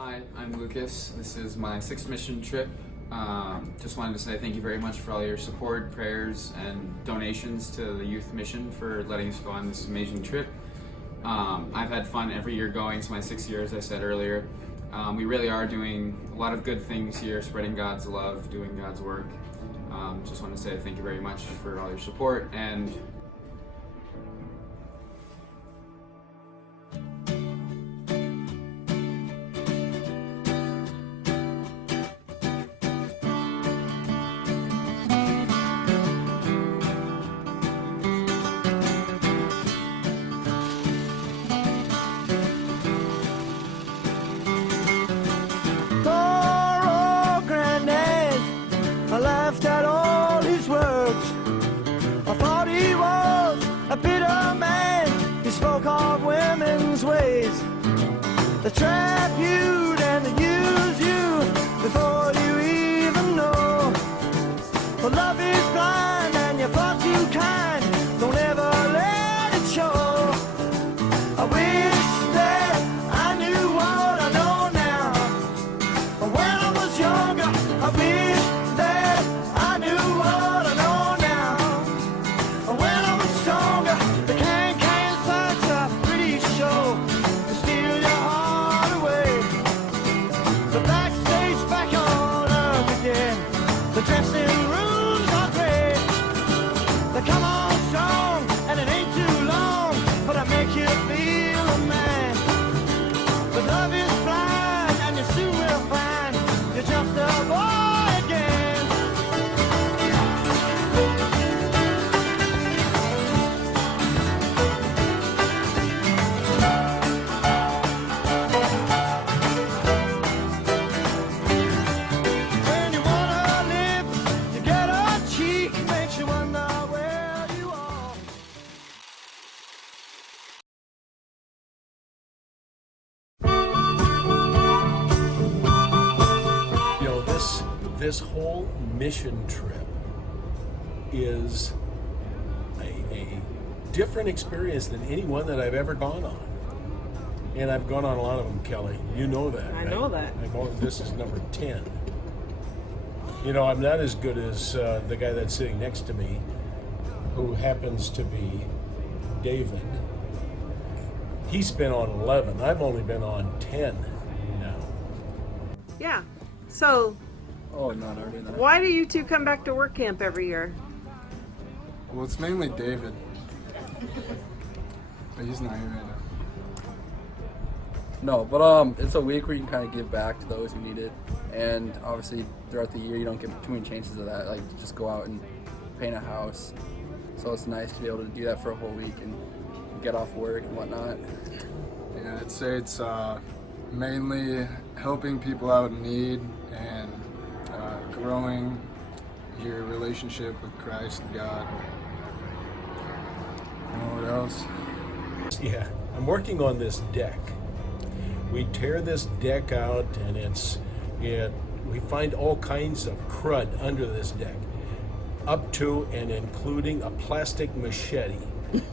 Hi, I'm Lucas. This is my 6th mission trip. Just wanted to say thank you very much for all your support, prayers, and donations to the youth mission for letting us go on this amazing trip. I've had fun every year going. It's my 6th year, as I said earlier. We really are doing a lot of good things here, spreading God's love, doing God's work. Just want to say thank you very much for all your support. And I laughed at all his words. I thought he was a bitter man. He spoke of women's ways. They trap you and they use you before you even know. But love is blind and you're far too kind. Don't ever let it show. I wish that I knew what I know now. But when I was younger, I wish that I knew what I know now. When I was stronger, the can such a pretty show to steal your heart away. The backstage back on earth again. The dressing rooms are great. They come on strong and it ain't too long, but I make you feel a man. But love is blind and you soon will find you're just a boy again. When you want her lips, you get her cheek, makes you wonder where you are. You know, this whole mission trip is a different experience than any one that I've ever gone on. And I've gone on a lot of them, Kelly. You know that, I right? know that. This is number 10. You know, I'm not as good as the guy that's sitting next to me, who happens to be David. He's been on 11. I've only been on 10 now. Yeah. So, Oh, not already that. why do you two come back to work camp every year? Well, it's mainly David. But he's not here right now. No, but it's a week where you can kind of give back to those who need it. And obviously, throughout the year, you don't get too many chances of that. Like, just go out and paint a house. So it's nice to be able to do that for a whole week and get off work and whatnot. Yeah, I'd say it's mainly helping people out in need and growing your relationship with Christ and God. And what else? Yeah, I'm working on this deck. We tear this deck out and we find all kinds of crud under this deck, up to and including a plastic machete.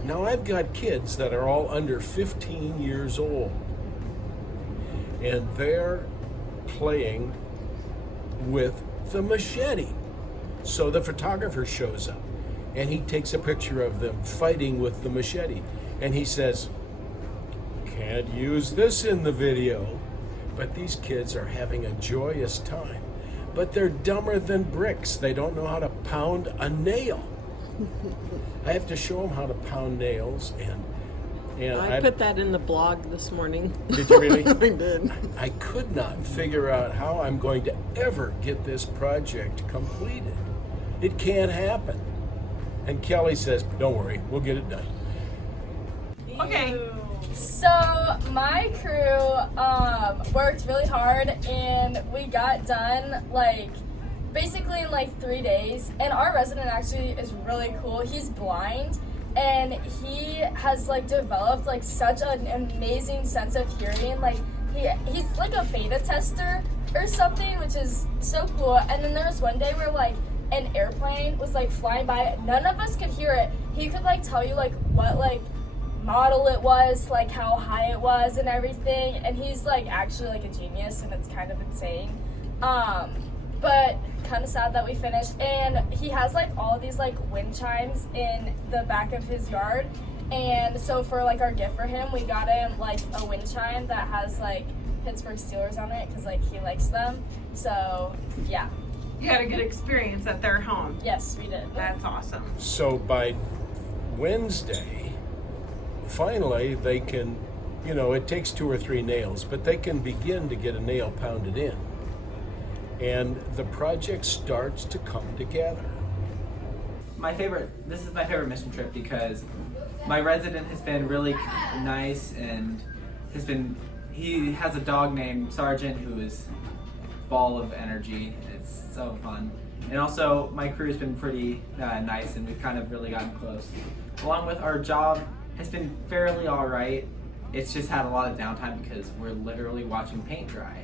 Now I've got kids that are all under 15 years old, and they're playing with the machete. So the photographer shows up and he takes a picture of them fighting with the machete, and he says, "Can't use this in the video." But these kids are having a joyous time. But they're dumber than bricks. They don't know how to pound a nail. I have to show them how to pound nails, and I put that in the blog this morning. Did you really? I did. I could not figure out how I'm going to ever get this project completed. It can't happen. And Kelly says, "Don't worry, we'll get it done." Okay. So my crew worked really hard and we got done basically in 3 days. And our resident actually is really cool. He's blind and he has developed such an amazing sense of hearing. He's like a beta tester or something, which is so cool. And then there was one day where an airplane was flying by. None of us could hear it. He could tell you what model it was, like how high it was and everything. And he's like actually like a genius, and it's kind of insane. But kind of sad that we finished. And he has like all of these like wind chimes in the back of his yard. And so for like our gift for him, we got him like a wind chime that has like Pittsburgh Steelers on it because like he likes them. So yeah. You had a good experience at their home. Yes, we did. That's awesome. So by Wednesday, finally they can, it takes 2 or 3 nails, but they can begin to get a nail pounded in. And the project starts to come together. This is my favorite mission trip because my resident has been really nice, and he has a dog named Sergeant who is a ball of energy. It's so fun. And also my crew has been pretty nice, and we've kind of really gotten close. Along with our job has been fairly all right. It's just had a lot of downtime because we're literally watching paint dry.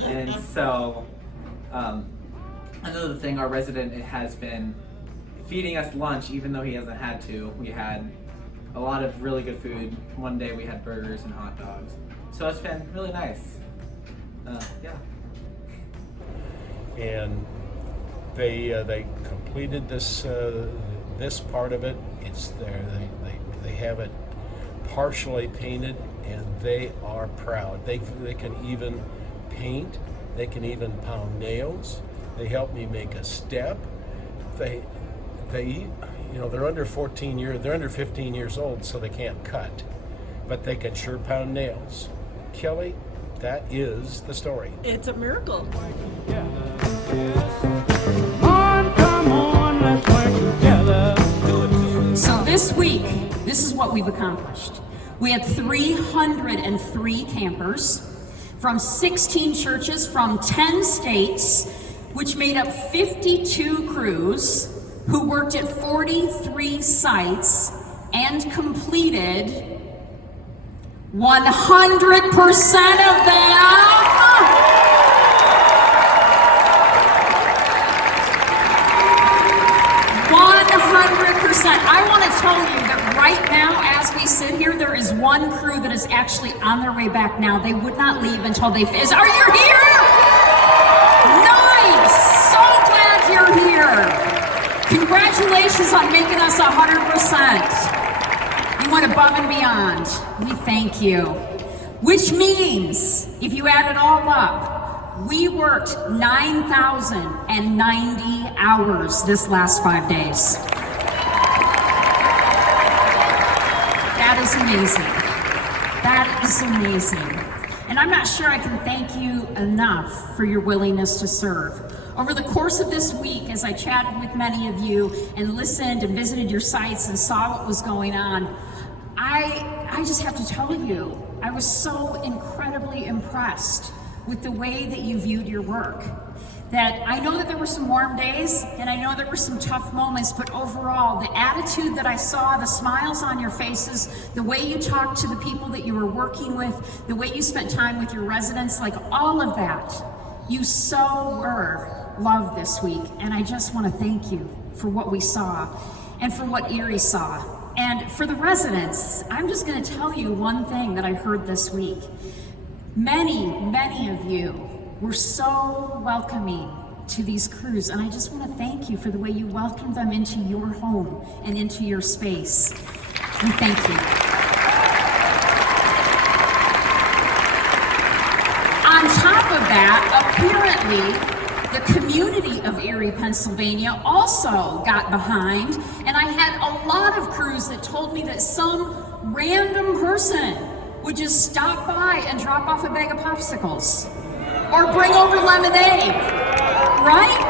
And so another thing, our resident has been feeding us lunch even though he hasn't had to. We had a lot of really good food. One day we had burgers and hot dogs. So it's been really nice. Yeah. And they completed this part of it. It's there. They have it partially painted, and they are proud. They can even paint. They can even pound nails. They helped me make a step. They're under 14 years. They're under 15 years old, so they can't cut, but they can sure pound nails. Kelly, that is the story. It's a miracle. Come on, let's work together. So this week, this is what we've accomplished. We had 303 campers from 16 churches from 10 states, which made up 52 crews who worked at 43 sites and completed 100% of them. I want to tell you that right now, as we sit here, there is one crew that is actually on their way back now. They would not leave until they finish. Are you here? Nice! So glad you're here. Congratulations on making us 100%. You went above and beyond. We thank you. Which means, if you add it all up, we worked 9,090 hours this last 5 days. That is amazing. That is amazing. And I'm not sure I can thank you enough for your willingness to serve. Over the course of this week, as I chatted with many of you and listened and visited your sites and saw what was going on, I just have to tell you, I was so incredibly impressed with the way that you viewed your work. That I know that there were some warm days, and I know there were some tough moments, but overall, the attitude that I saw, the smiles on your faces, the way you talked to the people that you were working with, the way you spent time with your residents, like all of that, you so were loved this week. And I just want to thank you for what we saw and for what Erie saw. And for the residents, I'm just going to tell you one thing that I heard this week. Many of you were so welcoming to these crews, and I just want to thank you for the way you welcomed them into your home and into your space. And thank you. On top of that, apparently, the community of Erie, Pennsylvania also got behind, and I had a lot of crews that told me that some random person would just stop by and drop off a bag of popsicles or bring over lemonade, right?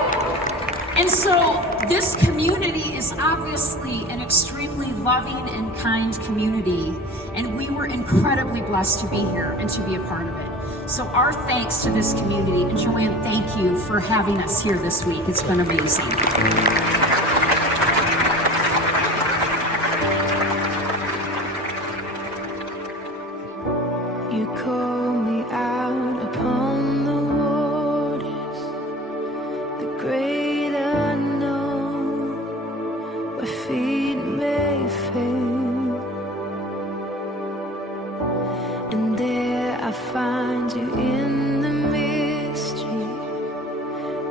And so this community is obviously an extremely loving and kind community, and we were incredibly blessed to be here and to be a part of it. So our thanks to this community, and Joanne, thank you for having us here this week. It's been amazing. You call me out upon the waters, the great unknown, where feet may fail. find you in the mystery,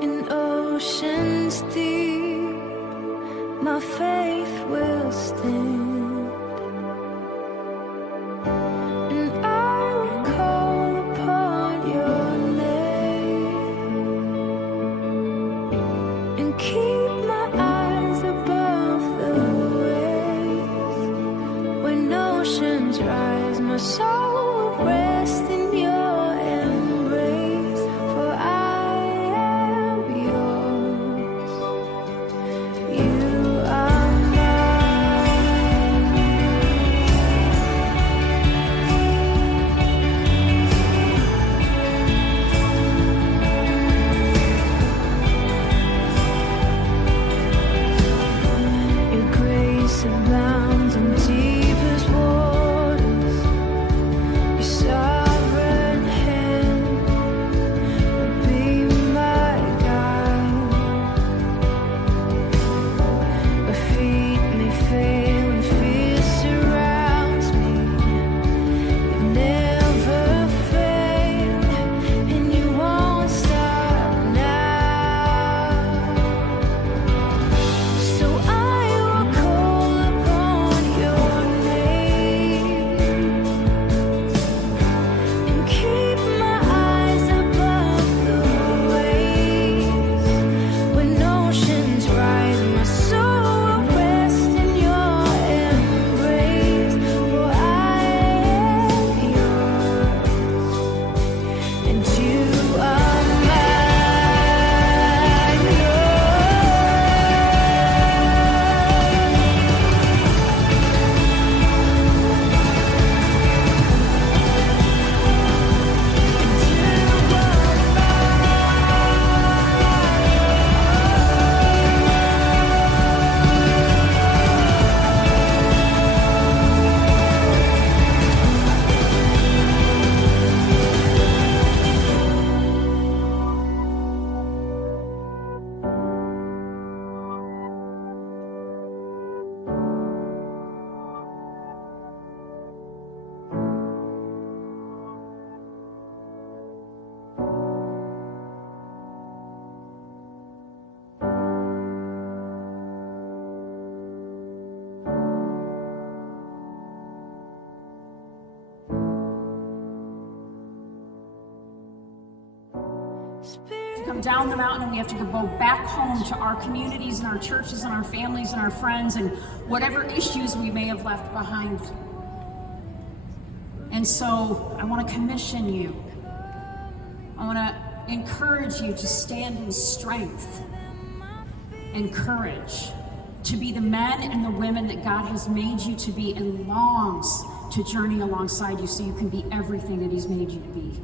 in oceans deep. My faith will stand, and I will call upon your name and keep my eyes above the waves. When oceans rise, my soul will rest in your embrace, for I am yours. You are mine. Your grace abounds in deepest waters. Your sovereign hand will be my guide. My feet may fail and fear surrounds me. You've never failed, and you won't stop now. So I will call upon your name and keep my eyes above the waves. When oceans rise, my soul will rest in your embrace, for I am yours, and you are mine. To come down the mountain, and we have to go back home to our communities and our churches and our families and our friends and whatever issues we may have left behind. And so I want to commission you. I want to encourage you to stand in strength and courage, to be the men and the women that God has made you to be and longs to journey alongside you so you can be everything that He's made you to be.